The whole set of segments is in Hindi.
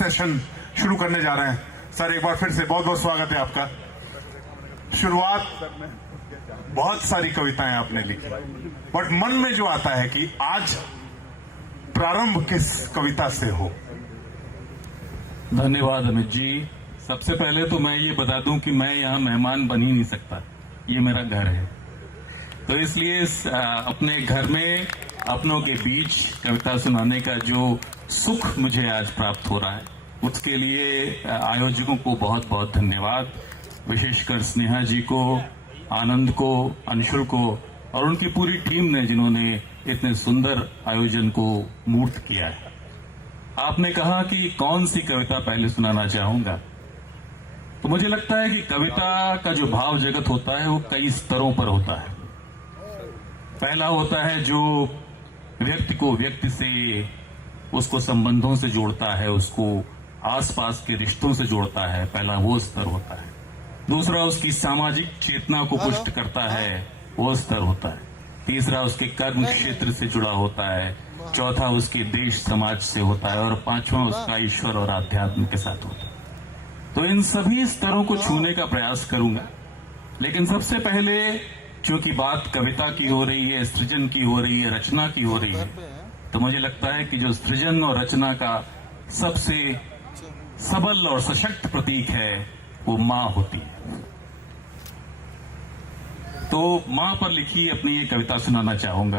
सेशन शुरू करने जा रहे हैं। सर एक बार फिर से बहुत बहुत स्वागत है आपका। शुरुआत बहुत सारी कविताएं आपने लिखी, बट मन में जो आता है कि आज प्रारंभ किस कविता से हो। धन्यवाद अमित जी। सबसे पहले तो मैं ये बता दूं कि मैं यहाँ मेहमान बन ही नहीं सकता, ये मेरा घर है। तो इसलिए अपने घर में अपनों के बीच कविता सुनाने का जो सुख मुझे आज प्राप्त हो रहा है, उसके लिए आयोजकों को बहुत बहुत धन्यवाद। विशेषकर स्नेहा जी को, आनंद को, अंशुल को और उनकी पूरी टीम ने, जिन्होंने इतने सुंदर आयोजन को मूर्त किया है। आपने कहा कि कौन सी कविता पहले सुनाना चाहूंगा, तो मुझे लगता है कि कविता का जो भाव जगत होता है वो कई स्तरों पर होता है। पहला होता है जो व्यक्ति को व्यक्ति से, उसको संबंधों से जोड़ता है, उसको आसपास के रिश्तों से जोड़ता है, पहला वो स्तर होता है। दूसरा उसकी सामाजिक चेतना को पुष्ट करता है, वो स्तर होता है। तीसरा उसके कर्म क्षेत्र से जुड़ा होता है। चौथा उसके देश समाज से होता है और पांचवा उसका ईश्वर और आध्यात्म के साथ होता है। तो इन सभी स्तरों को छूने का प्रयास करूंगा। लेकिन सबसे पहले चूंकि बात कविता की हो रही है, सृजन की हो रही है, रचना की हो रही है, तो मुझे लगता है कि जो सृजन और रचना का सबसे सबल और सशक्त प्रतीक है वो मां होती है। तो मां पर लिखी अपनी ये कविता सुनाना चाहूंगा,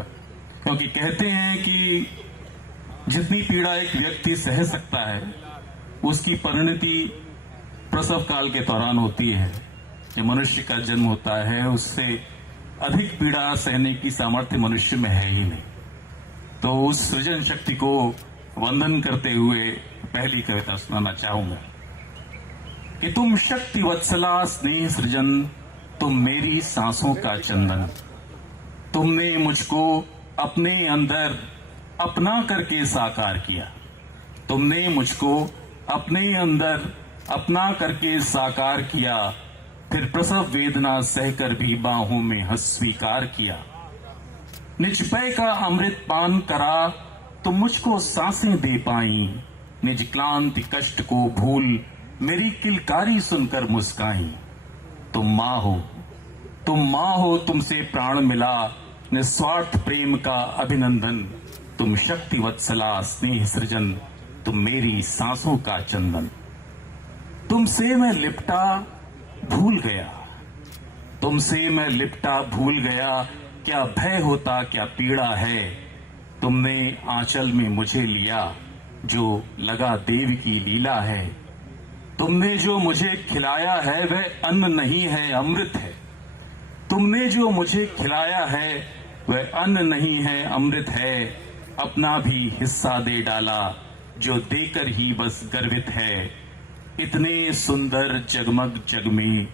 क्योंकि कहते हैं कि जितनी पीड़ा एक व्यक्ति सह सकता है उसकी परिणति प्रसव काल के दौरान होती है। जब मनुष्य का जन्म होता है उससे अधिक पीड़ा सहने की सामर्थ्य मनुष्य में है ही नहीं। तो उस सृजन शक्ति को वंदन करते हुए पहली कविता सुनाना चाहूंगा कि तुम शक्ति वत्सला स्नेह सृजन, तुम मेरी सांसों का चंदन। तुमने मुझको अपने अंदर अपना करके साकार किया। तुमने मुझको अपने अंदर अपना करके साकार किया, फिर प्रसव वेदना सहकर भी बाहों में हंस स्वीकार किया। निज पय का अमृत पान करा, तुम मुझको सांसें दे पाई। निज क्लांति कष्ट को भूल मेरी किलकारी सुनकर मुस्काई। तुम मां हो, तुम मां हो, तुमसे प्राण मिला, निस्वार्थ प्रेम का अभिनंदन। तुम शक्ति वत्सला स्नेह सृजन, तुम मेरी सांसों का चंदन। तुमसे मैं लिपटा भूल गया, तुमसे मैं लिपटा भूल गया, क्या भय होता क्या पीड़ा है। तुमने आंचल में मुझे लिया, जो लगा देव की लीला है। तुमने जो मुझे खिलाया है वह अन्न नहीं है अमृत है। तुमने जो मुझे खिलाया है वह अन्न नहीं है अमृत है। अपना भी हिस्सा दे डाला, जो देकर ही बस गर्वित है। इतने सुंदर जगमग जग में,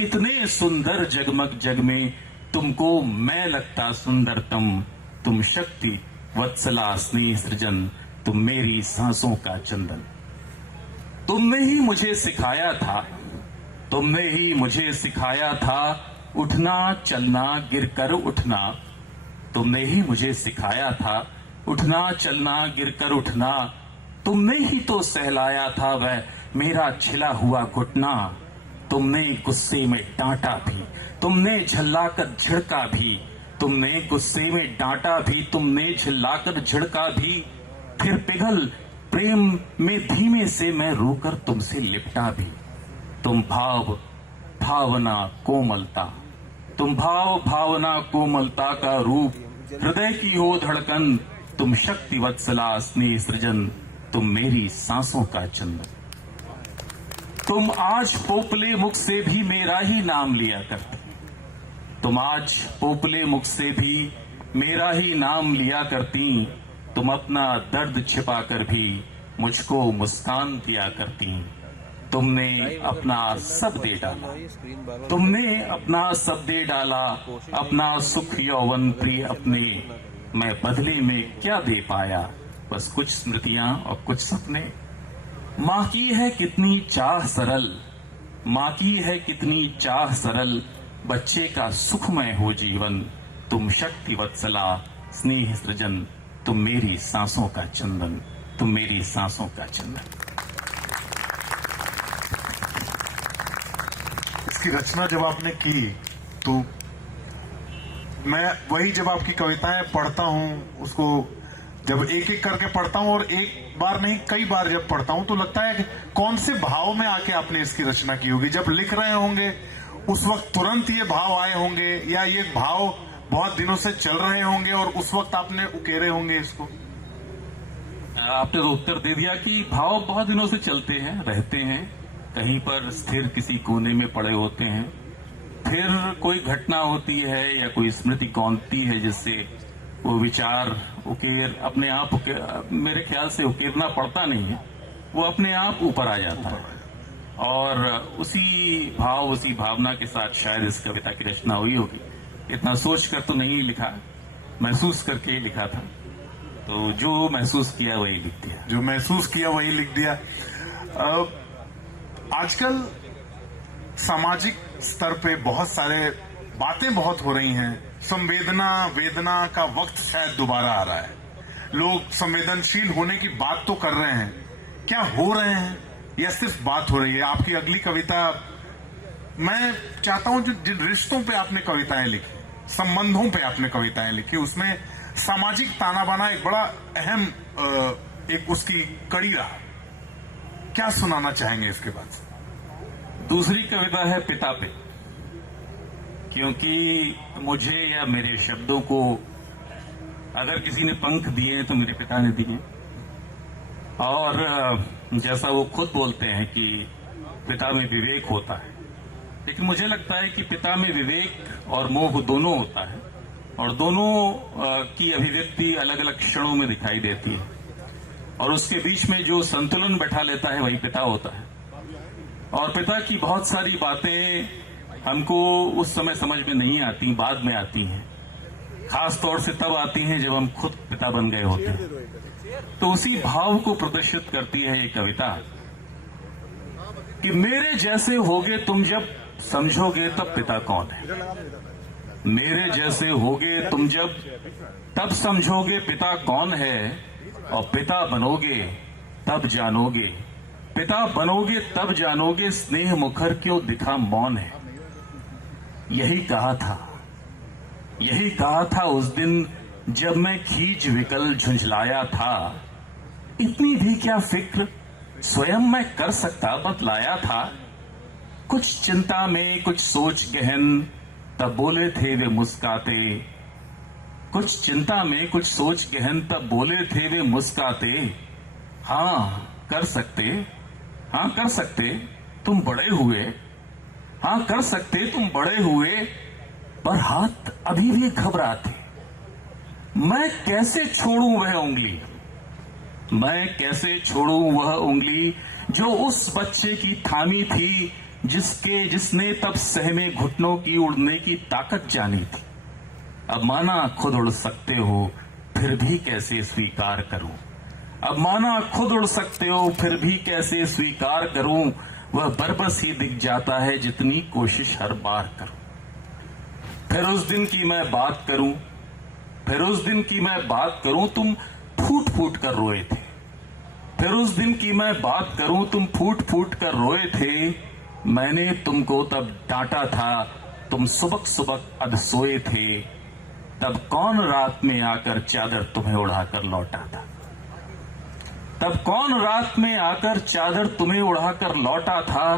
इतने सुंदर जगमग जग में, तुमको मैं लगता सुंदरतम। तुम शक्ति वत्सला स्नेह सृजन, तुम मेरी सांसों का चंदन। तुमने ही मुझे सिखाया था, तुमने ही मुझे सिखाया था, उठना चलना गिरकर उठना। तुमने ही मुझे सिखाया था, उठना चलना गिरकर उठना। तुमने ही तो सहलाया था वह मेरा छिला हुआ घुटना। तुमने गुस्से में डांटा भी, तुमने झल्लाकर झिड़का भी। तुमने गुस्से में डांटा भी, तुमने झल्लाकर झिड़का भी। फिर पिघल प्रेम में धीमे से मैं रोकर तुमसे लिपटा भी। तुम भाव भावना कोमलता, तुम भाव भावना कोमलता का रूप, हृदय की हो धड़कन। तुम शक्ति वत्सला स्नेह सृजन, तुम मेरी सांसों का चंदन। तुम आज पोपले मुख से भी मेरा ही नाम लिया करती। तुम आज पोपले मुख से भी मेरा ही नाम लिया करती। तुम अपना दर्द छिपाकर भी मुझको मुस्कान दिया करती। तुमने अपना सब दे डाला, तुमने अपना सब दे डाला। अपना सुख यौवन प्रिय अपने, मैं बदले में क्या दे पाया, बस कुछ स्मृतियां और कुछ सपने। माँ की है कितनी चाह सरल, माँ की है कितनी चाह सरल, बच्चे का सुखमय हो जीवन। तुम शक्ति वत्सला स्नेह सृजन, तुम मेरी सांसों का चंदन, तुम मेरी सांसों का चंदन। इसकी रचना जब आपने की तो मैं वही जब आपकी कविताएं पढ़ता हूं, उसको जब एक एक करके पढ़ता हूं और एक बार नहीं कई बार जब पढ़ता हूं तो लगता है कि कौन से भाव में आके आपने इसकी रचना की होगी। जब लिख रहे होंगे उस वक्त तुरंत ये भाव आए होंगे या ये भाव बहुत दिनों से चल रहे होंगे और उस वक्त आपने उकेरे होंगे इसको। आपने तो उत्तर दे दिया कि भाव बहुत दिनों से चलते हैं, रहते हैं, कहीं पर स्थिर किसी कोने में पड़े होते हैं, फिर कोई घटना होती है या कोई स्मृति कौंधती है जिससे वो विचार अपने आप मेरे ख्याल से उकेरना पड़ता नहीं है, वो अपने आप ऊपर आ जाता है और उसी भाव उसी भावना के साथ शायद इस कविता की रचना हुई होगी। इतना सोच कर तो नहीं लिखा, महसूस करके लिखा था, तो जो महसूस किया वही लिख दिया। जो महसूस किया वही लिख दिया। आजकल सामाजिक स्तर पे बहुत सारे बातें बहुत हो रही हैं। संवेदना वेदना का वक्त शायद दोबारा आ रहा है। लोग संवेदनशील होने की बात तो कर रहे हैं, क्या हो रहे हैं या सिर्फ बात हो रही है? आपकी अगली कविता मैं चाहता हूं जिन रिश्तों पे आपने कविताएं लिखी, संबंधों पे आपने कविताएं लिखी, उसमें सामाजिक ताना बाना एक बड़ा अहम एक उसकी कड़ी रहा। क्या सुनाना चाहेंगे इसके बाद? दूसरी कविता है पिता पे, क्योंकि मुझे या मेरे शब्दों को अगर किसी ने पंख दिए तो मेरे पिता ने दिए। और जैसा वो खुद बोलते हैं कि पिता में विवेक होता है, लेकिन मुझे लगता है कि पिता में विवेक और मोह दोनों होता है और दोनों की अभिव्यक्ति अलग अलग क्षणों में दिखाई देती है और उसके बीच में जो संतुलन बैठा लेता है वही पिता होता है। और पिता की बहुत सारी बातें हमको उस समय समझ में नहीं आती, बाद में आती हैं, खास तौर से तब आती हैं जब हम खुद पिता बन गए होते हैं। तो उसी भाव को प्रदर्शित करती है ये कविता कि मेरे जैसे होगे तुम जब समझोगे तब पिता कौन है। मेरे जैसे होगे तुम जब तब समझोगे पिता कौन है, और पिता बनोगे तब जानोगे, पिता बनोगे तब जानोगे स्नेह मुखर क्यों दिखा मौन है। यही कहा था उस दिन जब मैं खींच विकल झुंझलाया था। इतनी भी क्या फिक्र स्वयं मैं कर सकता बतलाया था। कुछ चिंता में कुछ सोच गहन तब बोले थे वे मुस्काते। कुछ चिंता में कुछ सोच गहन तब बोले थे वे मुस्काते। हाँ कर सकते तुम बड़े हुए, हाँ कर सकते तुम बड़े हुए, पर हाथ अभी भी घबराते। मैं कैसे छोड़ूं वह उंगली, मैं कैसे छोड़ूं वह उंगली जो उस बच्चे की थामी थी, जिसने तब सहमे घुटनों की उड़ने की ताकत जानी थी। अब माना खुद उड़ सकते हो फिर भी कैसे स्वीकार करूं, अब माना खुद उड़ सकते हो फिर भी कैसे स्वीकार करूं। वह बरबस ही दिख जाता है जितनी कोशिश हर बार करूं। फिर उस दिन की मैं बात करूं, फिर उस दिन की मैं बात करूं तुम फूट फूट कर रोए थे। फिर उस दिन की मैं बात करूं तुम फूट फूट कर रोए थे। मैंने तुमको तब डांटा था, तुम सुबक सुबक अध सोए थे। तब कौन रात में आकर चादर तुम्हें उड़ाकर लौटा था। तब कौन रात में आकर चादर तुम्हें उड़ाकर लौटा था।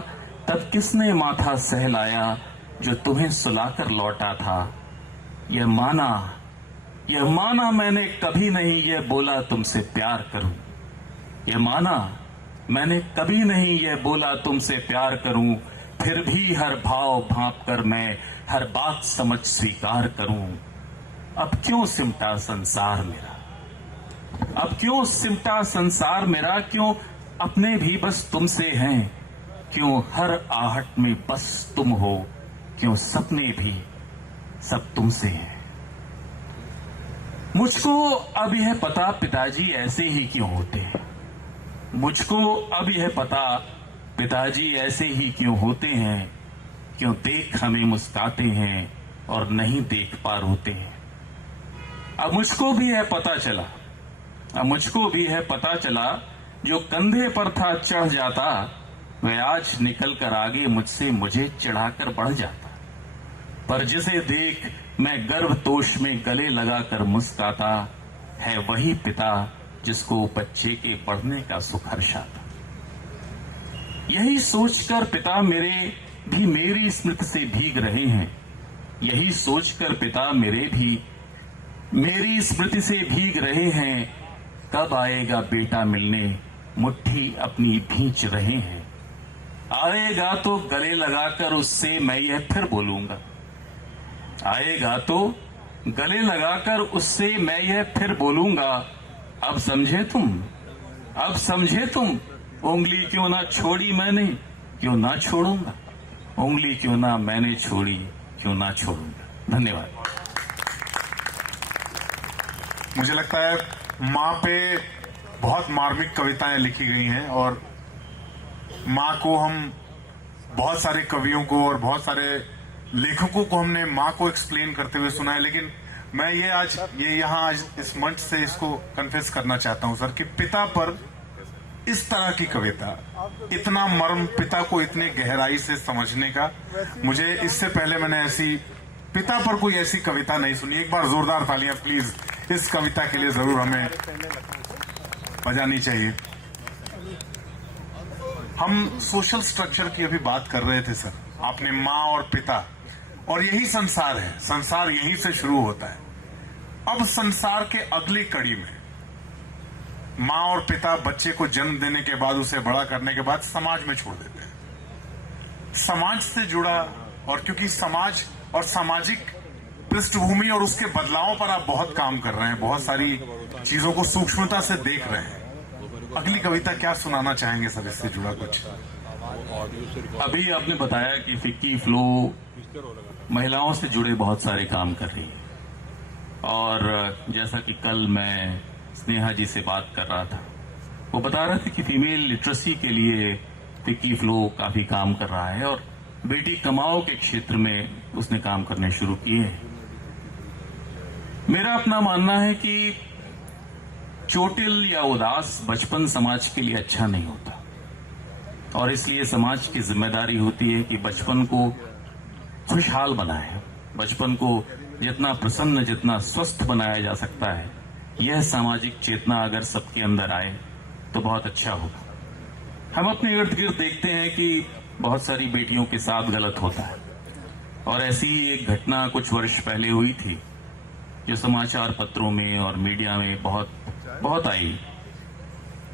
तब किसने माथा सहलाया जो तुम्हें सुलाकर लौटा था। यह माना मैंने कभी नहीं यह बोला तुमसे प्यार करूं। यह माना मैंने कभी नहीं यह बोला तुमसे प्यार करूं। फिर भी हर भाव भांप कर मैं हर बात समझ स्वीकार करूं। अब क्यों सिमटा संसार मेरा, अब क्यों सिमटा संसार मेरा। क्यों अपने भी बस तुमसे हैं, क्यों हर आहट में बस तुम हो। क्यों सपने भी सब तुमसे हैं। मुझको अब यह पता पिताजी ऐसे ही क्यों होते हैं। मुझको अब यह पता पिताजी ऐसे ही क्यों होते हैं। क्यों देख हमें मुस्काते हैं और नहीं देख पा रोते हैं। अब मुझको भी यह पता चला, अब मुझको भी यह पता चला जो कंधे पर था चढ़ जाता। वह आज निकल कर आगे मुझसे मुझे चिढ़ाकर बढ़ जाता, पर जिसे देख मैं गर्भतोष में गले लगाकर मुस्काता, है वही पिता जिसको बच्चे के पढ़ने का सुख हर्षाता। यही सोचकर पिता मेरी स्मृति से भीग रहे हैं, यही सोचकर पिता मेरी स्मृति से भीग रहे हैं। कब आएगा बेटा मिलने, मुट्ठी अपनी भींच रहे हैं। आएगा तो गले लगाकर उससे मैं यह फिर बोलूंगा, आएगा तो गले लगाकर उससे मैं यह फिर बोलूंगा। अब समझे तुम, उंगली क्यों ना छोड़ी मैंने, क्यों ना छोड़ूंगा, उंगली क्यों ना मैंने छोड़ी, क्यों ना छोड़ूंगा। धन्यवाद। मुझे लगता है माँ पे बहुत मार्मिक कविताएं लिखी गई हैं और माँ को हम बहुत सारे कवियों को और बहुत सारे लेखकों को हमने माँ को एक्सप्लेन करते हुए सुना है, लेकिन मैं यहाँ आज इस मंच से इसको कन्फेस करना चाहता हूं सर कि पिता पर इस तरह की कविता, इतना मर्म, पिता को इतने गहराई से समझने का, मुझे इससे पहले मैंने पिता पर कोई ऐसी कविता नहीं सुनी। एक बार जोरदार तालियां प्लीज इस कविता के लिए जरूर हमें बजानी चाहिए। हम सोशल स्ट्रक्चर की अभी बात कर रहे थे सर, आपने माँ और पिता, और यही संसार है, संसार यहीं से शुरू होता है। अब संसार के अगली कड़ी में माँ और पिता बच्चे को जन्म देने के बाद, उसे बड़ा करने के बाद समाज में छोड़ देते हैं। समाज से जुड़ा, और क्योंकि समाज और सामाजिक पृष्ठभूमि और उसके बदलावों पर आप बहुत काम कर रहे हैं, बहुत सारी चीजों को सूक्ष्मता से देख रहे हैं, अगली कविता क्या सुनाना चाहेंगे सर इससे जुड़ा कुछ? अभी आपने बताया कि फिक्की फ्लो महिलाओं से जुड़े बहुत सारे काम कर रही है, और जैसा कि कल मैं स्नेहा जी से बात कर रहा था, वो बता रहे थे कि फीमेल लिटरेसी के लिए फिक्की फ्लो काफी काम कर रहा है और बेटी कमाओ के क्षेत्र में उसने काम करने शुरू किए हैं। मेरा अपना मानना है कि चोटिल या उदास बचपन समाज के लिए अच्छा नहीं होता, और इसलिए समाज की जिम्मेदारी होती है कि बचपन को खुशहाल बनाए, बचपन को जितना प्रसन्न, जितना स्वस्थ बनाया जा सकता है, यह सामाजिक चेतना अगर सबके अंदर आए तो बहुत अच्छा होगा। हम अपने इर्द गिर्द देखते हैं कि बहुत सारी बेटियों के साथ गलत होता है, और ऐसी ही एक घटना कुछ वर्ष पहले हुई थी जो समाचार पत्रों में और मीडिया में बहुत आई।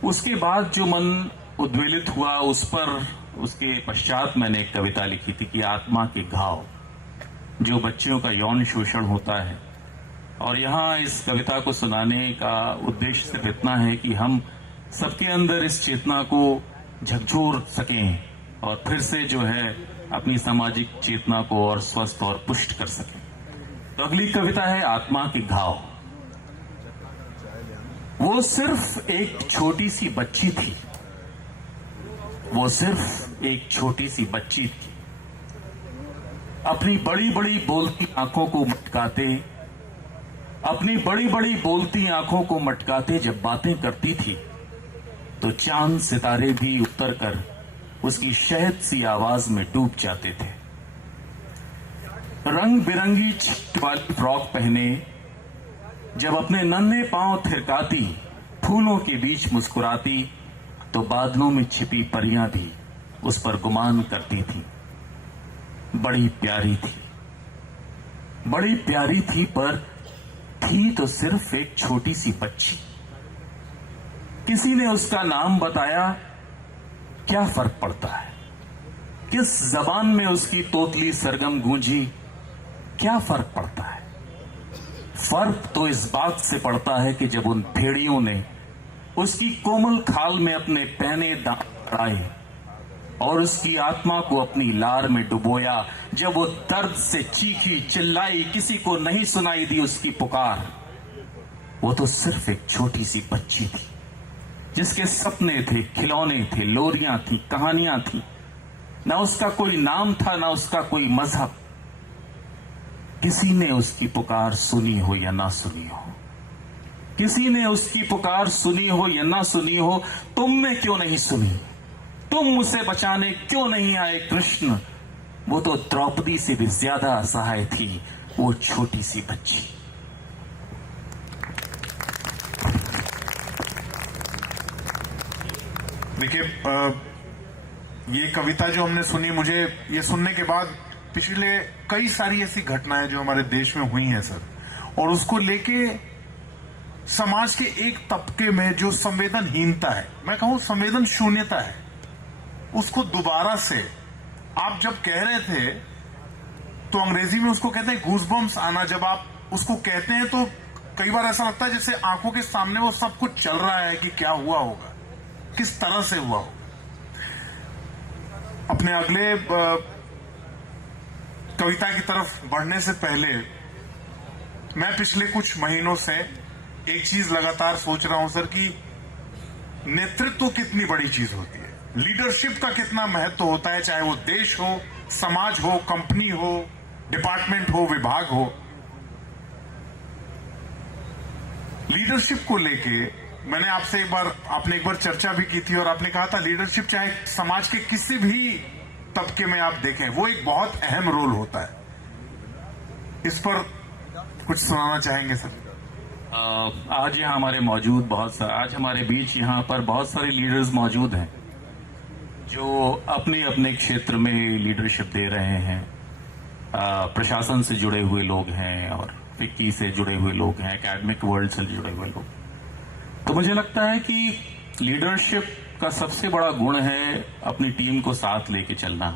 उसके बाद जो मन उद्वेलित हुआ, उसके पश्चात मैंने एक कविता लिखी थी कि आत्मा के घाव, जो बच्चियों का यौन शोषण होता है। और यहाँ इस कविता को सुनाने का उद्देश्य सिर्फ इतना है कि हम सबके अंदर इस चेतना को झकझोर सकें और फिर से जो है अपनी सामाजिक चेतना को और स्वस्थ और पुष्ट कर सकें। तो अगली कविता है आत्मा के घाव। वो सिर्फ एक छोटी सी बच्ची थी, वो सिर्फ एक छोटी सी बच्ची थी, अपनी बड़ी बड़ी बोलती आंखों को मटकाते, अपनी बड़ी बड़ी बोलती आंखों को मटकाते जब बातें करती थी तो चांद सितारे भी उतर कर उसकी शहद सी आवाज में डूब जाते थे। रंग बिरंगी छींट वाली फ्रॉक पहने जब अपने नन्हे पांव थिरकाती, फूलों के बीच मुस्कुराती, तो बादलों में छिपी परियां भी उस पर गुमान करती थी। बड़ी प्यारी थी, बड़ी प्यारी थी, पर थी तो सिर्फ एक छोटी सी बच्ची। किसी ने उसका नाम बताया, क्या फर्क पड़ता है, किस जबान में उसकी तोतली सरगम गूंजी, क्या फर्क पड़ता है। फर्क तो इस बात से पड़ता है कि जब उन भेड़ियों ने उसकी कोमल खाल में अपने पहने दांत अड़ाए और उसकी आत्मा को अपनी लार में डुबोया, जब वो दर्द से चीखी चिल्लाई, किसी को नहीं सुनाई दी उसकी पुकार। वो तो सिर्फ एक छोटी सी बच्ची थी जिसके सपने थे, खिलौने थे, लोरियां थी, कहानियां थी। ना उसका कोई नाम था, ना उसका कोई मजहब। किसी ने उसकी पुकार सुनी हो या ना सुनी हो, किसी ने उसकी पुकार सुनी हो या ना सुनी हो, तुमने क्यों नहीं सुनी? तुम मुझसे बचाने क्यों नहीं आए कृष्ण? वो तो द्रौपदी से भी ज्यादा असहाय थी, वो छोटी सी बच्ची। देखिए, ये कविता जो हमने सुनी, मुझे ये सुनने के बाद पिछले कई सारी ऐसी घटनाएं जो हमारे देश में हुई हैं सर, और उसको लेके समाज के एक तबके में जो संवेदनहीनता है, मैं कहूं संवेदन शून्यता है, उसको दोबारा से आप जब कह रहे थे तो अंग्रेजी में उसको कहते हैं गूज़बम्प्स आना। जब आप उसको कहते हैं तो कई बार ऐसा लगता है जैसे आंखों के सामने वो सब कुछ चल रहा है कि क्या हुआ होगा, किस तरह से हुआ होगा। अपने अगले कविता की तरफ बढ़ने से पहले मैं पिछले कुछ महीनों से एक चीज लगातार सोच रहा हूं सर कि नेतृत्व कितनी बड़ी चीज होती है, लीडरशिप का कितना महत्व होता है, चाहे वो देश हो, समाज हो, कंपनी हो, डिपार्टमेंट हो, विभाग हो। लीडरशिप को लेके मैंने आपने एक बार चर्चा भी की थी और आपने कहा था लीडरशिप चाहे समाज के किसी भी तबके में आप देखें, वो एक बहुत अहम रोल होता है। इस पर कुछ सुनाना चाहेंगे सर? आज यहाँ आज हमारे बीच यहाँ पर बहुत सारे लीडर्स मौजूद हैं जो अपने अपने क्षेत्र में लीडरशिप दे रहे हैं। प्रशासन से जुड़े हुए लोग हैं और फिक्की से जुड़े हुए लोग हैं, एकेडमिक वर्ल्ड से जुड़े हुए लोग। तो मुझे लगता है कि लीडरशिप का सबसे बड़ा गुण है अपनी टीम को साथ लेके चलना,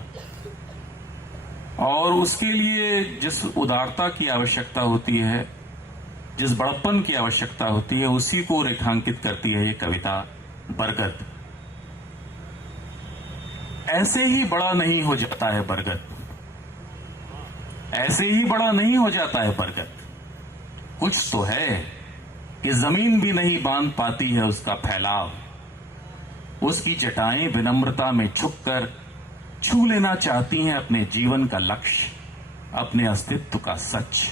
और उसके लिए जिस उदारता की आवश्यकता होती है, जिस बड़प्पन की आवश्यकता होती है, उसी को रेखांकित करती है ये कविता बरगद। ऐसे ही बड़ा नहीं हो जाता है बरगद, ऐसे ही बड़ा नहीं हो जाता है बरगद। कुछ तो है कि जमीन भी नहीं बांध पाती है उसका फैलाव, उसकी जटाएं विनम्रता में झुककर छू लेना चाहती हैं अपने जीवन का लक्ष्य, अपने अस्तित्व का सच।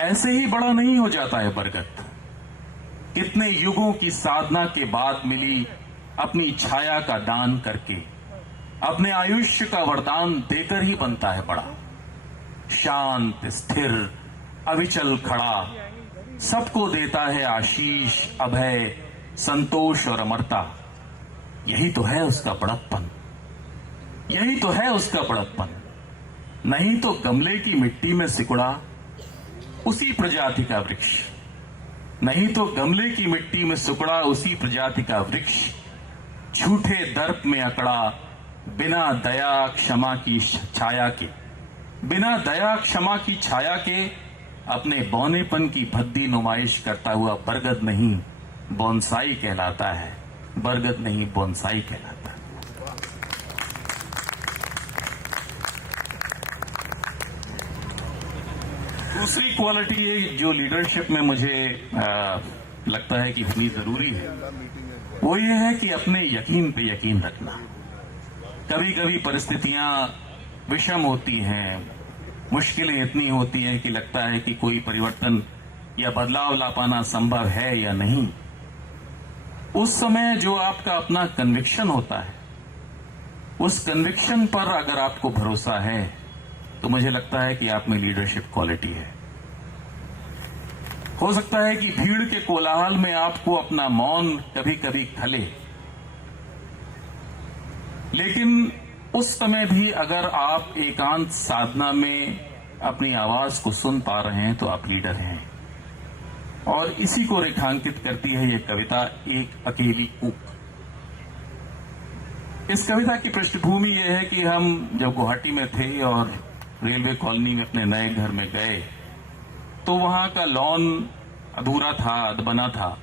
ऐसे ही बड़ा नहीं हो जाता है बरगद, कितने युगों की साधना के बाद मिली अपनी छाया का दान करके, अपने आयुष्य का वरदान देकर ही बनता है बड़ा। शांत, स्थिर, अविचल खड़ा, सबको देता है आशीष, अभय, संतोष और अमरता। यही तो है उसका बड़प्पन, यही तो है उसका बड़प्पन। नहीं तो गमले की मिट्टी में सिकुड़ा उसी प्रजाति का वृक्ष, नहीं तो गमले की मिट्टी में सिकुड़ा उसी प्रजाति का वृक्ष, झूठे दर्प में अकड़ा, बिना दया क्षमा की छाया के, बिना दया क्षमा की छाया के अपने बौनेपन की भद्दी नुमाइश करता हुआ बरगद नहीं बोनसाई कहलाता है, बरगद नहीं बोनसाई कहलाता है। दूसरी क्वालिटी है जो लीडरशिप में मुझे लगता है कि इतनी जरूरी है, वो ये है कि अपने यकीन पे यकीन रखना। कभी कभी परिस्थितियां विषम होती हैं, मुश्किलें इतनी होती हैं कि लगता है कि कोई परिवर्तन या बदलाव ला पाना संभव है या नहीं। उस समय जो आपका अपना कन्विक्शन होता है, उस कन्विक्शन पर अगर आपको भरोसा है तो मुझे लगता है कि आप में लीडरशिप क्वालिटी है। हो सकता है कि भीड़ के कोलाहल में आपको अपना मौन कभी कभी खले, लेकिन उस समय भी अगर आप एकांत साधना में अपनी आवाज को सुन पा रहे हैं तो आप लीडर हैं। और इसी को रेखांकित करती है ये कविता, एक अकेली ऊक। इस कविता की पृष्ठभूमि यह है कि हम जब गुवाहाटी में थे और रेलवे कॉलोनी में अपने नए घर में गए तो वहां का लॉन अधूरा था, अधबना था,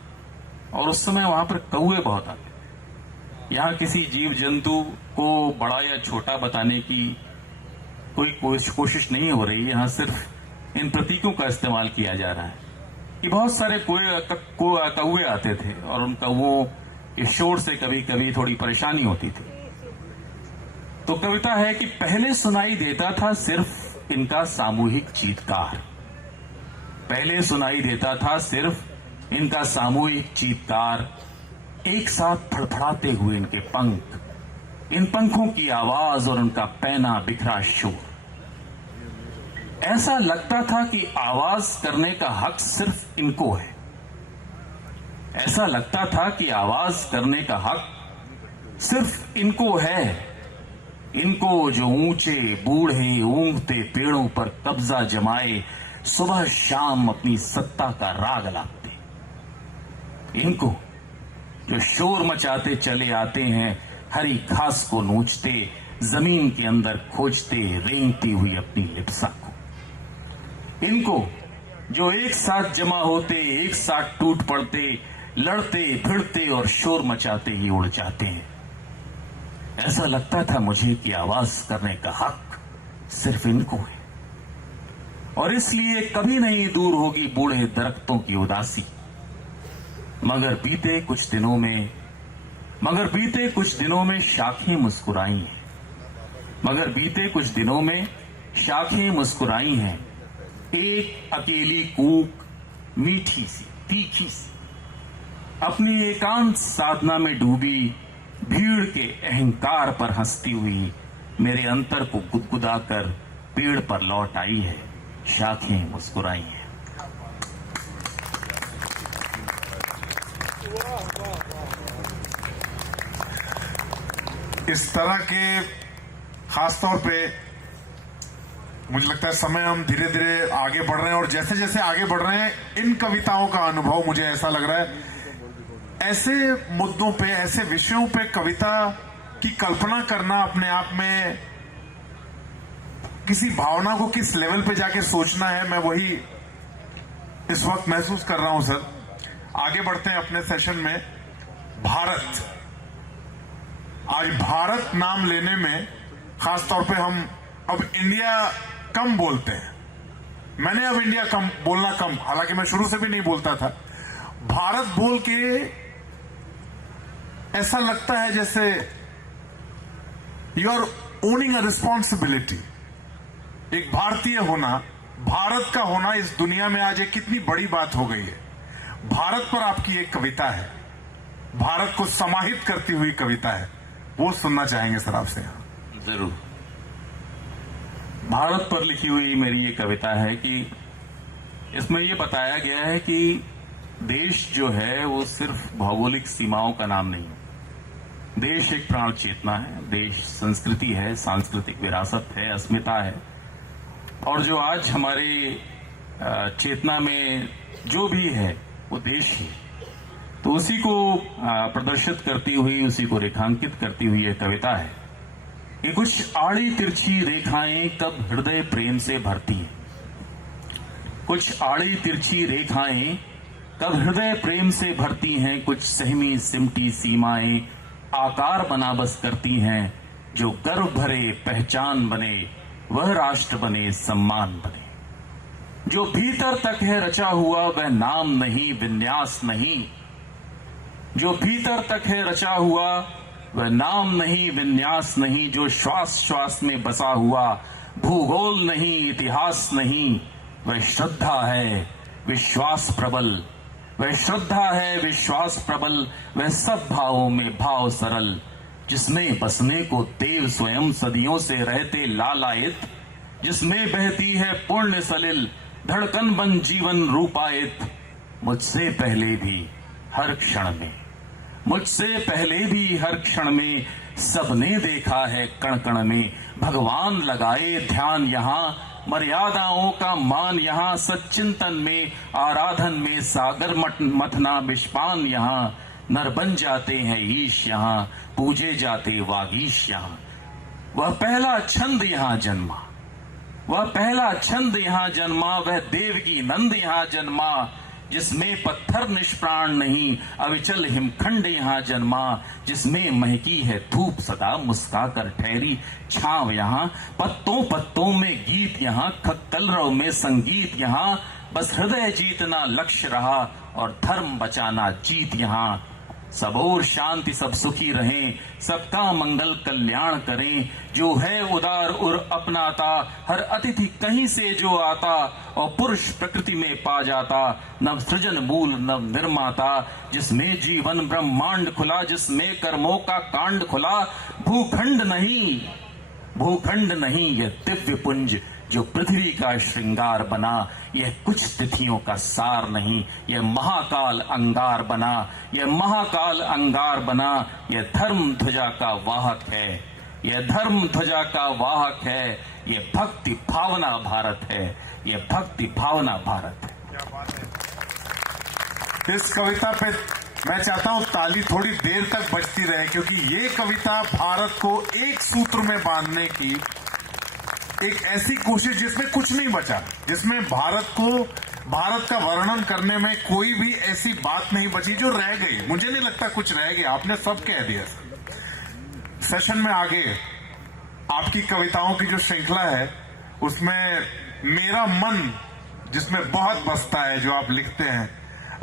और उस समय वहां पर कौवे बहुत आते थे। यहां किसी जीव जंतु को बड़ा या छोटा बताने की कोई कोशिश नहीं हो रही। यहां सिर्फ इन प्रतीकों का इस्तेमाल किया जा रहा है कि बहुत सारे कौवे आते थे और उन कौवों के शोर से कभी कभी थोड़ी परेशानी होती थी। तो कविता है कि पहले सुनाई देता था सिर्फ इनका सामूहिक चीत्कार, पहले सुनाई देता था सिर्फ इनका सामूहिक चीत्कार, एक साथ फड़फड़ाते हुए इनके पंख, इन पंखों की आवाज और उनका पैना बिखरा शोर, ऐसा लगता था कि आवाज करने का हक सिर्फ इनको है। ऐसा लगता था कि आवाज करने का हक सिर्फ इनको है, इनको जो ऊंचे बूढ़े ऊंघते पेड़ों पर कब्जा जमाए सुबह शाम अपनी सत्ता का राग लाते, इनको जो शोर मचाते चले आते हैं, हरी घास को नोचते, जमीन के अंदर खोजते रेंगती हुई अपनी लिप्सा को, इनको जो एक साथ जमा होते, एक साथ टूट पड़ते, लड़ते भिड़ते और शोर मचाते ही उड़ जाते हैं। ऐसा लगता था मुझे कि आवाज करने का हक सिर्फ इनको है, और इसलिए कभी नहीं दूर होगी बूढ़े दरख्तों की उदासी। मगर बीते कुछ दिनों में शाखें मुस्कुराई हैं, मगर बीते कुछ दिनों में शाखें मुस्कुराई हैं। एक अकेली कूक मीठी सी, तीखी सी, अपनी एकांत साधना में डूबी भीड़ के अहंकार पर हंसती हुई मेरे अंतर को गुदगुदाकर पेड़ पर लौट आई है। शाखें मुस्कुराई हैं। इस तरह के खासतौर पे मुझे लगता है समय हम धीरे धीरे आगे बढ़ रहे हैं, और जैसे जैसे आगे बढ़ रहे हैं इन कविताओं का अनुभव मुझे ऐसा लग रहा है, ऐसे मुद्दों पे, ऐसे विषयों पे कविता की कल्पना करना अपने आप में किसी भावना को किस लेवल पे जाके सोचना है, मैं वही इस वक्त महसूस कर रहा हूं सर। आगे बढ़ते हैं अपने सेशन में। भारत, आज भारत नाम लेने में खासतौर पे हम अब इंडिया कम बोलते हैं। मैंने अब इंडिया कम बोलना कम, हालांकि मैं शुरू से भी नहीं बोलता था। भारत बोल के ऐसा लगता है जैसे you are owning a responsibility. एक भारतीय होना, भारत का होना इस दुनिया में आज एक कितनी बड़ी बात हो गई है। भारत पर आपकी एक कविता है, भारत को समाहित करती हुई कविता है, वो सुनना चाहेंगे सर आपसे। जरूर। भारत पर लिखी हुई मेरी ये कविता है कि इसमें ये बताया गया है कि देश जो है वो सिर्फ भौगोलिक सीमाओं का नाम नहीं है। देश एक प्राण चेतना है, देश संस्कृति है, सांस्कृतिक विरासत है, अस्मिता है, और जो आज हमारे चेतना में जो भी है वो देश ही। तो उसी को प्रदर्शित करती हुई, उसी को रेखांकित करती हुई ये कविता है। ये कुछ आड़ी तिरछी रेखाएं कब हृदय प्रेम से भरती हैं, कुछ आड़ी तिरछी रेखाएं कब हृदय प्रेम से भरती हैं, कुछ सहमी सिमटी सीमाएं आकार बना बस करती हैं। जो गर्व भरे पहचान बने, वह राष्ट्र बने, सम्मान बने। जो भीतर तक है रचा हुआ, वह नाम नहीं, विन्यास नहीं। जो भीतर तक है रचा हुआ, वह नाम नहीं, विन्यास नहीं। जो श्वास श्वास में बसा हुआ, भूगोल नहीं, इतिहास नहीं। वह श्रद्धा है, विश्वास प्रबल। वह श्रद्धा है, विश्वास प्रबल। वह सब भावों में भाव सरल, जिसमें बसने को देव स्वयं सदियों से रहते लालायित। जिसमें बहती है पुण्य सलिल, धड़कन बन जीवन रूपायित। मुझसे पहले भी हर क्षण में, मुझसे पहले भी हर क्षण में, सबने देखा है कण कण में। भगवान लगाए ध्यान यहाँ, मर्यादाओं का मान यहाँ। सच्चिंतन में, आराधन में, सागर मथना विष्पान यहाँ। नर बन जाते हैं ईश यहाँ, पूजे जाते वागीश यहाँ। वह पहला छंद यहाँ जन्मा, वह पहला छंद यहाँ जन्मा। वह देव की नंद यहाँ जन्मा, जिसमें पत्थर निष्प्राण नहीं, अविचल हिमखंड यहाँ जन्मा। जिसमें महकी है धूप सदा, मुस्काकर ठहरी छांव यहाँ। पत्तों पत्तों में गीत यहाँ, कलरव में संगीत यहाँ। बस हृदय जीतना लक्ष्य रहा, और धर्म बचाना जीत यहाँ। सब और शांति, सब सुखी रहें, सबका मंगल कल्याण करें। जो है उदार और अपनाता, हर अतिथि कहीं से जो आता, और पुरुष प्रकृति में पा जाता, नव सृजन मूल नव निर्माता। जिसमें जीवन ब्रह्मांड खुला, जिसमें कर्मों का कांड खुला। भूखंड नहीं यह दिव्य पुंज, जो पृथ्वी का श्रृंगार बना। यह कुछ तिथियों का सार नहीं, यह महाकाल अंगार बना। यह महाकाल अंगार बना, यह धर्म ध्वजा का वाहक है। यह धर्म ध्वजा का वाहक है। यह भक्ति भावना भारत है। यह भक्ति भावना भारत है। क्या बात है। इस कविता पे मैं चाहता हूं ताली थोड़ी देर तक बजती रहे, क्योंकि ये कविता भारत को एक सूत्र में बांधने की एक ऐसी कोशिश जिसमें कुछ नहीं बचा, जिसमें भारत का वर्णन करने में कोई भी ऐसी बात नहीं बची जो रह गई। मुझे नहीं लगता कुछ रह गया, आपने सब कह दिया। सेशन में आगे आपकी कविताओं की जो श्रृंखला है, उसमें मेरा मन जिसमें बहुत बसता है, जो आप लिखते हैं,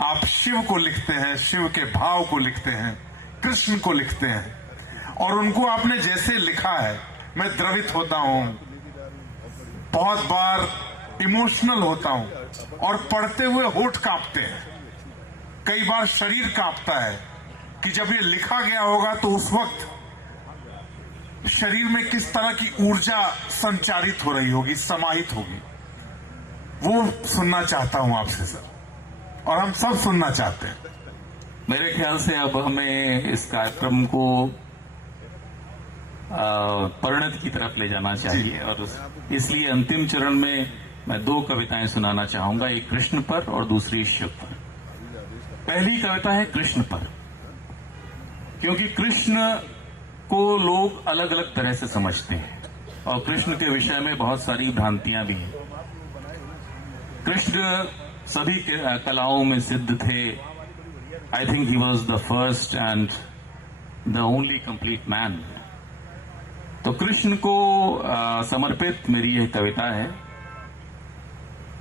आप शिव को लिखते हैं, शिव के भाव को लिखते हैं, कृष्ण को लिखते हैं, और उनको आपने जैसे लिखा है, मैं द्रवित होता हूं, बहुत बार इमोशनल होता हूं, और पढ़ते हुए होठ कांपते हैं, कई बार शरीर कांपता है कि जब ये लिखा गया होगा तो उस वक्त शरीर में किस तरह की ऊर्जा संचारित हो रही होगी, समाहित होगी। वो सुनना चाहता हूं आपसे सर, और हम सब सुनना चाहते हैं। मेरे ख्याल से अब हमें इस कार्यक्रम को परिणति की तरफ ले जाना चाहिए, और इसलिए अंतिम चरण में मैं दो कविताएं सुनाना चाहूंगा, एक कृष्ण पर और दूसरी शिव पर। पहली कविता है कृष्ण पर, क्योंकि कृष्ण को लोग अलग अलग तरह से समझते हैं, और कृष्ण के विषय में बहुत सारी भ्रांतियां भी हैं। कृष्ण सभी कलाओं में सिद्ध थे। I think he was the first and the only complete man. तो कृष्ण को समर्पित मेरी यह कविता है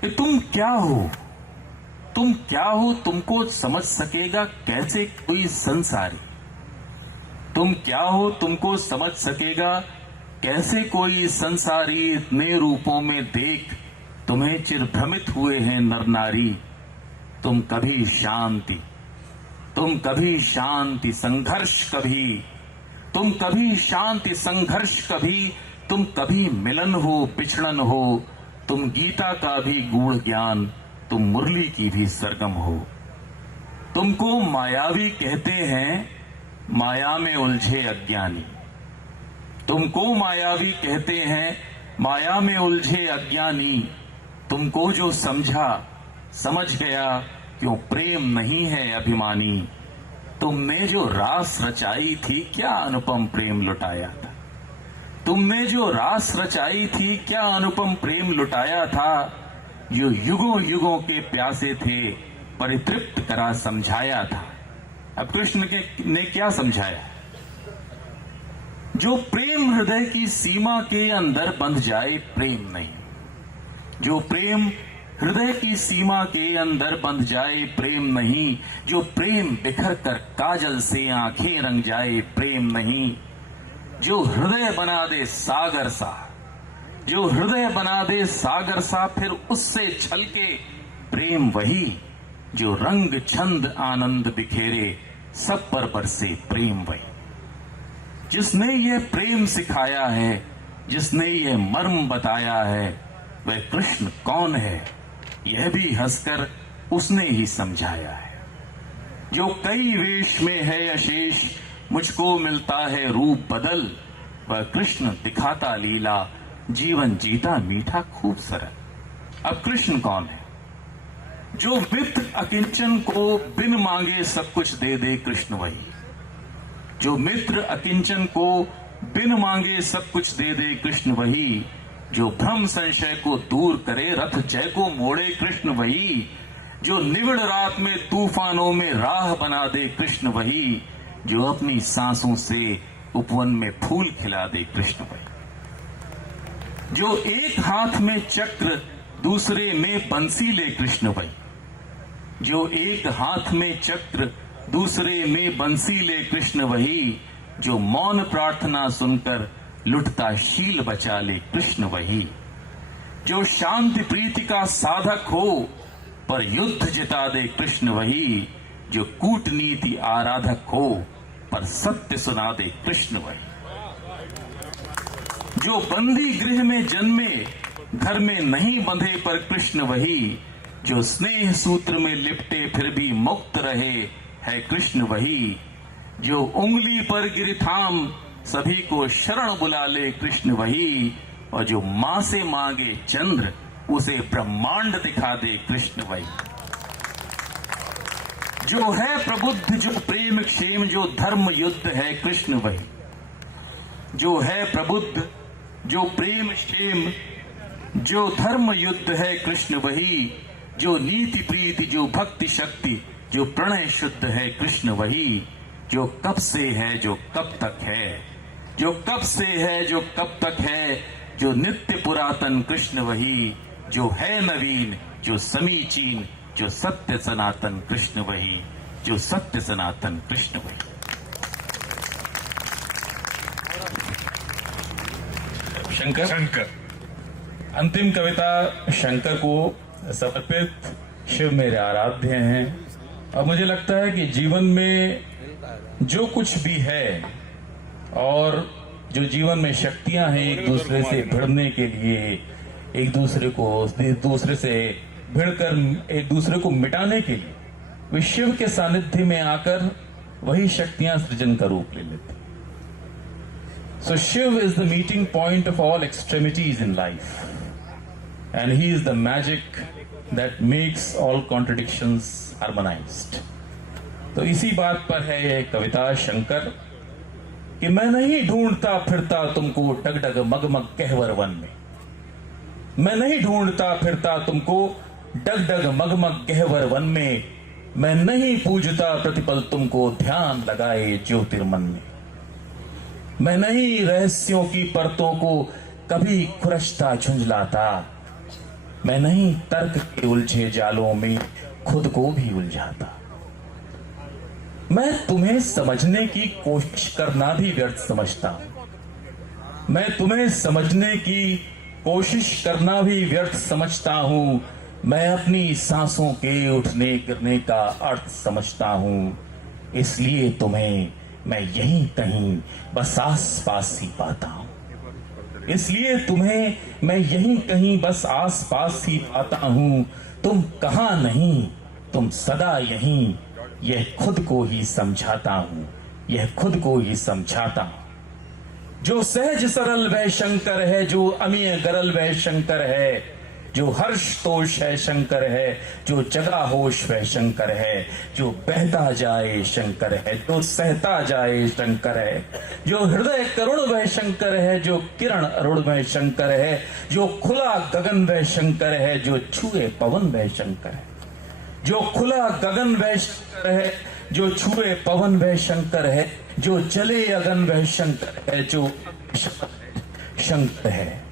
कि तुम क्या हो, तुम क्या हो, तुमको समझ सकेगा कैसे कोई संसारी। तुम क्या हो, तुमको समझ सकेगा कैसे कोई संसारी। इतने रूपों में देख तुम्हें चिरभ्रमित हुए हैं नर नारी। तुम कभी शांति संघर्ष कभी, तुम कभी शांति संघर्ष कभी, तुम कभी मिलन हो बिछड़न हो। तुम गीता का भी गूढ़ ज्ञान, तुम मुरली की भी सरगम हो। तुमको मायावी कहते हैं, माया में उलझे अज्ञानी। तुमको मायावी कहते हैं, माया में उलझे अज्ञानी। तुमको जो समझा समझ गया, क्यों प्रेम नहीं है अभिमानी। तुमने जो रास रचाई थी, क्या अनुपम प्रेम लुटाया था। तुमने जो रास रचाई थी, क्या अनुपम प्रेम लुटाया था। जो युगों युगों के प्यासे थे, परितृप्त करा समझाया था। अब कृष्ण ने क्या समझाया। जो प्रेम हृदय की सीमा के अंदर बंध जाए, प्रेम नहीं। जो प्रेम हृदय की सीमा के अंदर बंध जाए, प्रेम नहीं। जो प्रेम बिखर कर काजल से आंखें रंग जाए, प्रेम नहीं। जो हृदय बना दे सागर सा, जो हृदय बना दे सागर सा, फिर उससे छलके प्रेम वही। जो रंग छंद आनंद बिखेरे, सब पर बरसे प्रेम वही। जिसने ये प्रेम सिखाया है, जिसने ये मर्म बताया है, वह कृष्ण कौन है, यह भी हंसकर उसने ही समझाया है। जो कई वेश में है अशेष, मुझको मिलता है रूप बदल। वह कृष्ण दिखाता लीला, जीवन जीता मीठा खूब सरल। अब कृष्ण कौन है। जो मित्र अकिंचन को बिन मांगे सब कुछ दे दे, कृष्ण वही। जो मित्र अकिंचन को बिन मांगे सब कुछ दे दे, कृष्ण वही। जो भ्रम संशय को दूर करे, रथ जय को मोड़े, कृष्ण वही। जो निविड़ रात में तूफानों में राह बना दे, कृष्ण वही। जो अपनी सांसों से उपवन में फूल खिला दे, कृष्ण वही। जो एक हाथ में चक्र दूसरे में बंसी ले, कृष्ण वही। जो एक हाथ में चक्र दूसरे में बंसी ले कृष्ण वही, जो मौन प्रार्थना सुनकर लुटता शील बचा ले कृष्ण वही, जो शांति प्रीति का साधक हो पर युद्ध जिता दे कृष्ण वही, जो कूटनीति आराधक हो पर सत्य सुना दे कृष्ण वही, जो बंदी गृह में जन्मे घर में नहीं बंधे पर कृष्ण वही, जो स्नेह सूत्र में लिपटे फिर भी मुक्त रहे है कृष्ण वही, जो उंगली पर गिर थाम सभी को शरण बुला ले कृष्ण वही, और जो मां से मांगे चंद्र उसे ब्रह्मांड दिखा दे कृष्ण वही, जो है प्रबुद्ध जो प्रेम क्षेम जो धर्म युद्ध है कृष्ण वही, जो है प्रबुद्ध जो प्रेम क्षेम जो धर्म युद्ध है कृष्ण वही, जो नीति प्रीति जो भक्ति शक्ति जो प्रणय शुद्ध है कृष्ण वही, जो कब से है जो कब तक है, जो कब से है जो कब तक है, जो नित्य पुरातन कृष्ण वही, जो है नवीन जो समीचीन जो सत्य सनातन कृष्ण वही, जो सत्य सनातन कृष्ण वही। शंकर अंतिम कविता शंकर को समर्पित। शिव मेरे आराध्य हैं और मुझे लगता है कि जीवन में जो कुछ भी है और जो जीवन में शक्तियां हैं एक दूसरे से भिड़ने के लिए, एक दूसरे से भिड़कर एक दूसरे को मिटाने के लिए वे शिव के सानिध्य में आकर वही शक्तियां सृजन का रूप ले लेती। So Shiv is the meeting point of all extremities in life, and he is the magic that makes all contradictions harmonized. तो इसी बात पर है ये कविता शंकर कि मैं नहीं ढूंढता फिरता तुमको डगडग मगमग कहवर वन में, मैं नहीं ढूंढता फिरता तुमको डगडग मगमग गहवर वन में, मैं नहीं पूजता प्रतिपल तुमको ध्यान लगाए ज्योतिर्मन में, मैं नहीं रहस्यों की परतों को कभी खुरचता झुंझलाता, मैं नहीं तर्क के उलझे जालों में खुद को भी उलझाता, मैं तुम्हें समझने की कोशिश करना भी व्यर्थ समझता हूं, मैं तुम्हें समझने की कोशिश करना भी व्यर्थ समझता हूं, मैं अपनी सांसों के उठने गिरने का अर्थ समझता हूं, इसलिए तुम्हें मैं यहीं कहीं बस आस पास ही पाता हूं, इसलिए तुम्हें मैं यहीं कहीं बस आस पास ही पाता हूं, तुम कहां नहीं तुम सदा यहीं, यह खुद को ही समझाता हूं, यह खुद को ही समझाता हूं। जो सहज सरल वह शंकर है, जो अमीय गरल वह शंकर है, जो हर्ष तोष है शंकर है, जो जगा होश वह शंकर है, जो बहता जाए शंकर है, जो सहता जाए शंकर है, जो हृदय करुण वह शंकर है, जो किरण अरुण वह शंकर है, जो खुला गगन वह शंकर है, जो छुए पवन वह शंकर है, जो खुला गगन वह शंकर है, जो छुए पवन वह शंकर है, जो चले अगन वह शंकर है, जो शंकर है,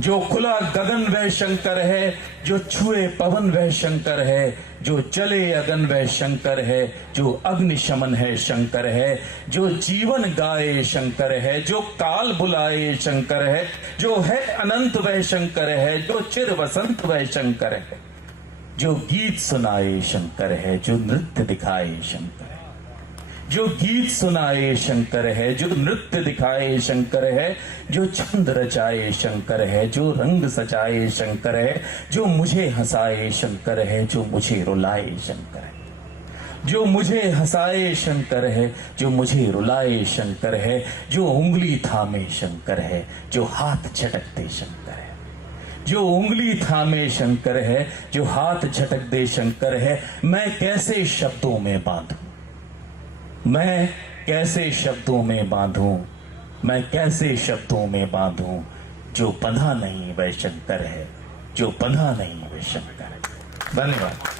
जो खुला गगन वह शंकर है, जो छुए पवन वह शंकर है, जो चले अगन वह शंकर है, जो अग्नि शमन है शंकर है, जो जीवन गाए शंकर है, जो काल बुलाए शंकर है, जो है अनंत वह शंकर है, जो चिर वसंत वह शंकर है, जो गीत सुनाए शंकर है, जो नृत्य दिखाए शंकर है, जो गीत सुनाए शंकर है, जो नृत्य दिखाए शंकर है, जो छंद रचाए शंकर है, जो रंग सजाए शंकर है, जो मुझे हंसाए शंकर है, जो मुझे रुलाए शंकर है, जो मुझे हंसाए शंकर है, जो मुझे रुलाए शंकर है, जो उंगली थामे शंकर है, जो हाथ झटकते शंकर है, जो उंगली थामे शंकर है, जो हाथ झटक दे शंकर है। मैं कैसे शब्दों में बांधूं, मैं कैसे शब्दों में बांधूं, मैं कैसे शब्दों में बांधूं, जो बंधा नहीं वह शंकर है, जो बंधा नहीं वह शंकर है। धन्यवाद।